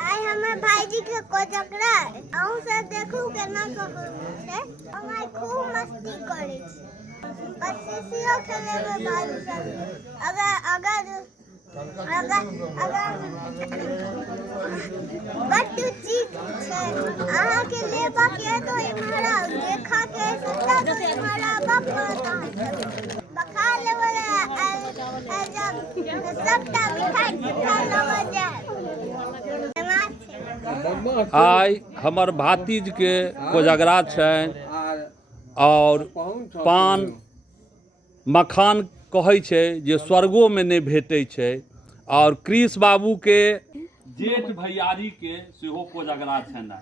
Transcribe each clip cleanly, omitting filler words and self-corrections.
आई हमें भाईजी के कोजगरा अहू से देखू केना कहो छै हमें खूब मस्ती करे छी बस सीसीओ खेले में भाई सब अगर बट्टू चीज छै अहाँ के लेबा के तो इमहरा देखा के सत्ता तो इमहरा बाप कहां बखा लेवल जब सबटा मिठाई खा लग जाए। आइ हमर भातीज के कोजगरा छनि और पान मखान कहै छै जे स्वर्गो में नहीं भेटै छै और कृष बाबू के जेठ भैयारी के सेहो कोजगरा छनि।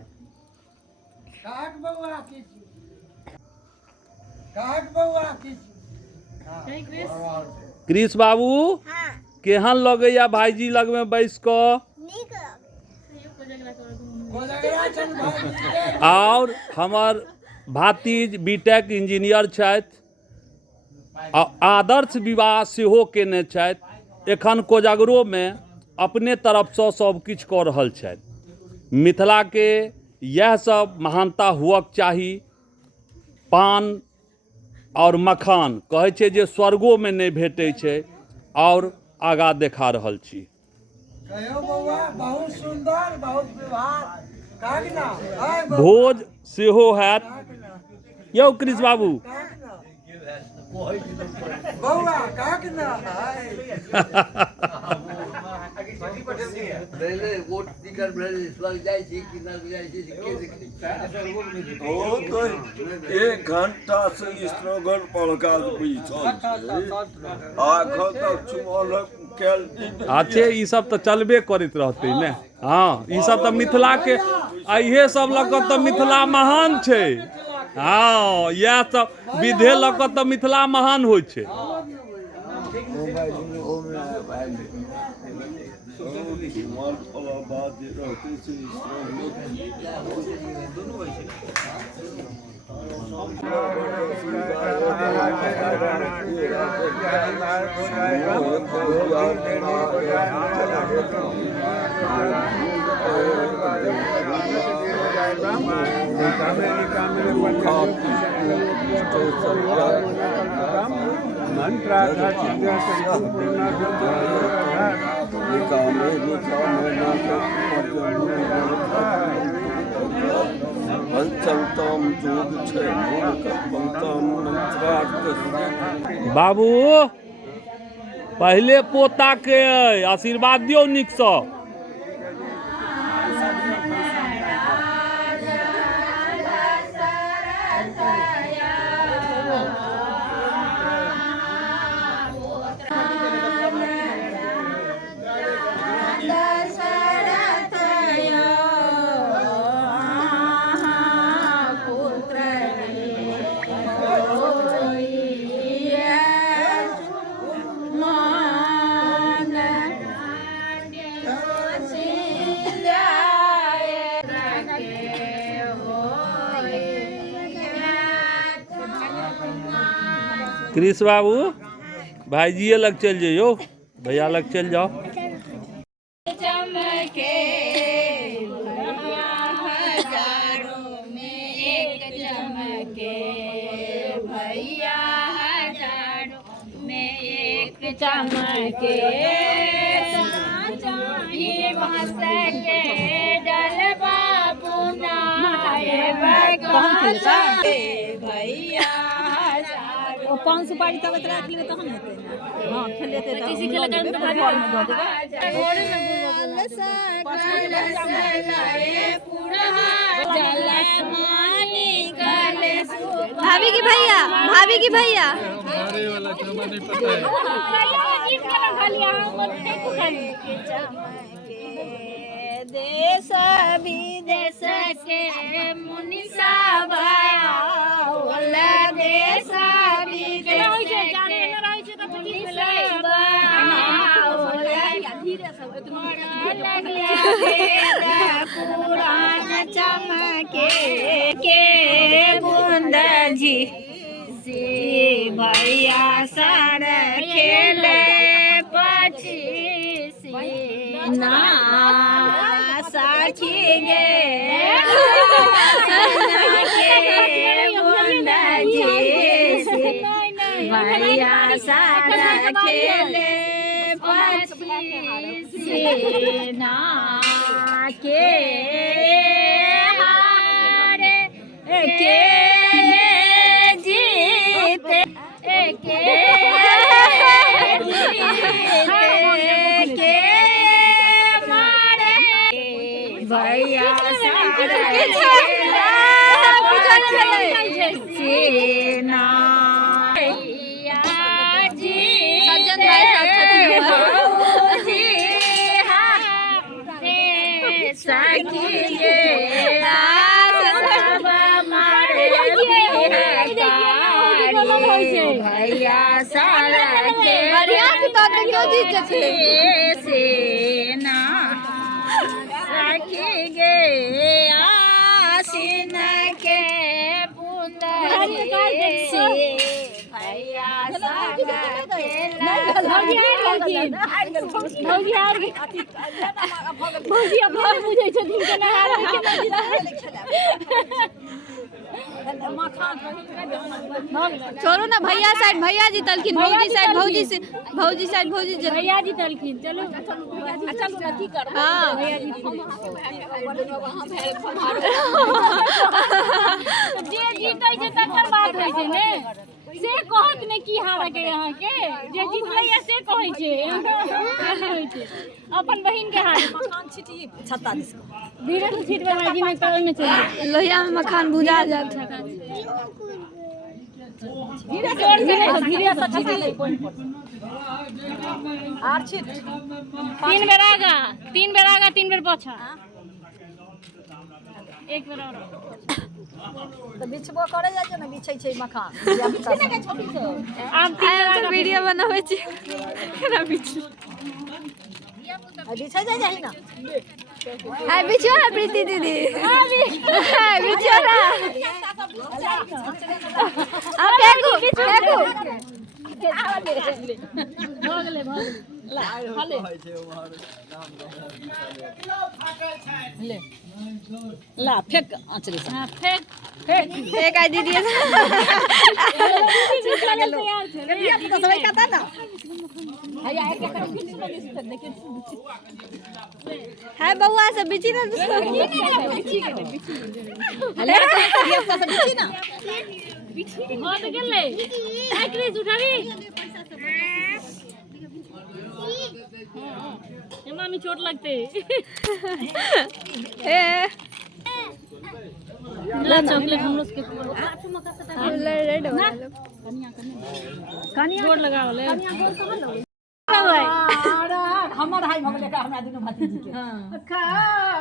कृष बाबू केहन लगैया भाईजी लग में बैस कऽ और हमर भातीज बीटेक इंजीनियर छथि आदर्श विवाह सेहो केने छथि एखन कोजगरो में अपने तरफसँ सब किछु कऽ रहल छथि। मिथिला के यह सब महानता हुअक चाही। पान और मखान कहै छै जे स्वर्गो में नहीं भेटै छै और आगाँ देखा रहल छी। बहुत सुंदर बहुत व्यवहार भोज सेहो हैत यौ कृष बाबू बौआ काक ना एक घंटा से स्ट्रगल पड़का अच्छे ई सब तो चलबे करैत रहतै ने। हाँ ई सब तो मिथिला के इहे सब लऽ कऽ तो मिथिला महान छै। हाँ यह सब विधे लऽ कऽ तो मिथिला महान होइ छै। बाबू पहले पोता के आशीर्वाद दियो नीक सँ। कृष बाबू भाईजी लग चल जाइयो भैया लग चल जाओ। चमके हजारों में एक चमके भैया हजारों में एक चमके चाँदी मसके डल बाबू नाए भैया ओ पान सुपारी तब रख लेबे तहन हेतै ना। हां खेलेते त किसी खेले कर तो घर में दे देबे। भाभी की भैया अरे वाला क्रम नहीं पता है। देश विदेश के मुनिसा भाया देश विदेश के मुनिसा भाया पुराण चमके के बूंद जी से भैया सर खेले पची ना साखी गे के बूंद जी से भैया सर खेले पची ना के हारे के जीते के जीते के मारे भैया सेना सज्जन भाई सखी भैया सारा के सेना सखी गे आसीन के बूंद से भैया सारा छोड़ो ना भैया साइड भैया जीतलखिन भौजी साइड भौजी से भौजी साइड भौजी भैया जीतलखिन चलो हाँ जे जीतै छै तकर बात होइ छै ने से कहत ने की हार के यहाँ के जे जीतलै या से कहै छै अपन बहिन के हार मखान छिटी छत्ता दिस धीरे से छीट वाला जी में करे में चल लोहिया में मखान भुजा जात धीरे से धीरे से छीट ले आर छीट तीन बेर आगा तीन बेर पाछा एक बेर और तो बिछबो करे जाय ने बिछै छै मखान आब वीडियो बनावे छी केना बिछ बिछै जाय ना हाय बिछो ना प्रीति दीदी हाय बिछो ना आप फेंकू ला फेंक आंचरे से फेंक आई दीदी तो समय कहता ना हाय बउआ सब बिची ना हां तो गेलै साइकिल उठाबी मामी चोट लगते ला चॉकलेट हम लोग के रेड वाला कनिया गोड़ लगाओ ले हमर हाय भगले का हमरा दुनु भतीजी के खा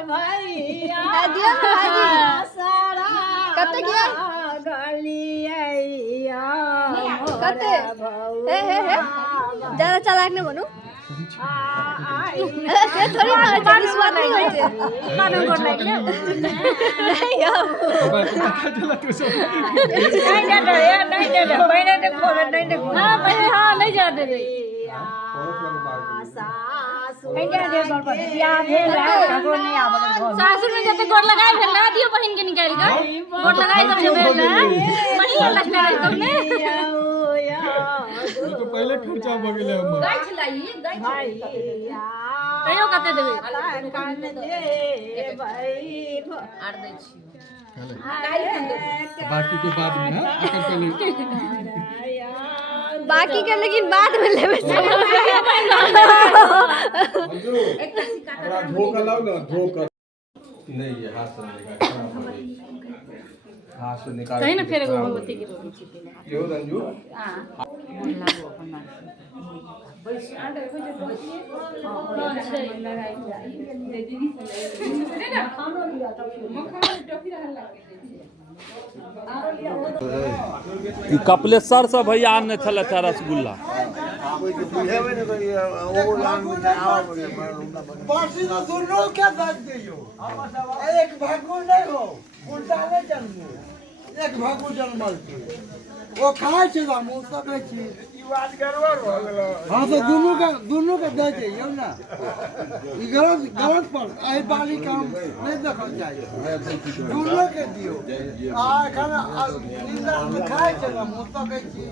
भैया दियो ना भाजी सारा कते किया गलिया कते हे ज्यादा चालाक नहीं बनू से थोड़ी ना होते विश्वास नहीं होते मानो गोड़ लग ले नहीं हो नहीं दे पहले देखो नहीं देखो हां पहले हां नहीं जा दे रे सासुर में जते गोड़ लगाए भेल ना दियो बहिन के निकाल के गोड़ लगाए सब जे भेल ना बढ़िया लगता है तुमने तो पहले खर्चा भ गेलै हमर गाय खिलाई गाय कहियो कते देबे आर दै छी बाकी के बाद में हां एकर पहले बाकी के लेकिन बाद में लेबे थोड़ा धोकर लाओ ना धोकर नहीं ये हाथ से निकाल हाथ से निकाल कहीं ना फिर एगो भगवती के यो रंजू कपिलेश्वर से भैया आनने छलथि रसगुल्ला पर्सी तो दोनों क्या दाग दियो एक भागू नहीं हो उल्टा नहीं जन्मो एक भागू जन्मल छी वो खाए छे हम सब छी ई बात गड़बड़ हो गेलो हां तो दोनों का दे छै यौ ना ई गलत पर आई बाली काम नहीं देखल जाय दोनों के दियो आ खाना नींदा में खाए छे हम सब छी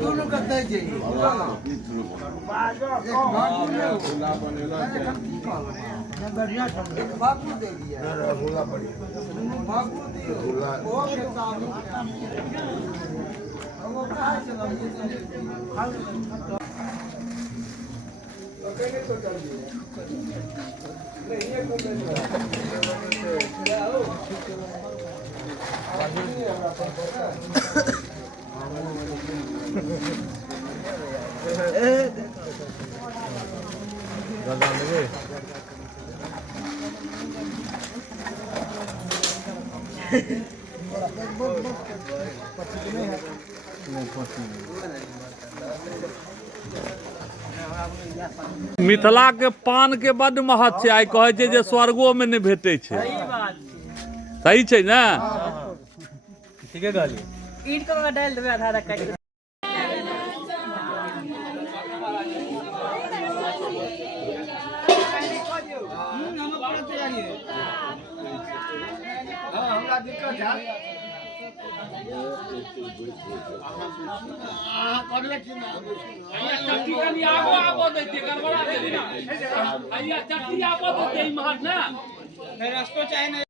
दोनों का दे छै भागू नहीं बढ़िया भागू दे दिया रसगुल्ला बढ़िया भागू दियो वो के काम वो कहां से अकेले तो कर दिए नहीं ये को मिथिला के पान के बड महत्व छै। आइ कहै छै जे स्वर्गो में नहीं भेटै छै। सही छै ने? ठीके कहली ईट को डाल देबे आधा आधा काट हमरा दिक्कत है करले कि ना चट्टी कनी आगो दैते गड़बड़ा देली ना। चट्टी आगो दैते इम्हर ना। रास्तो चाहे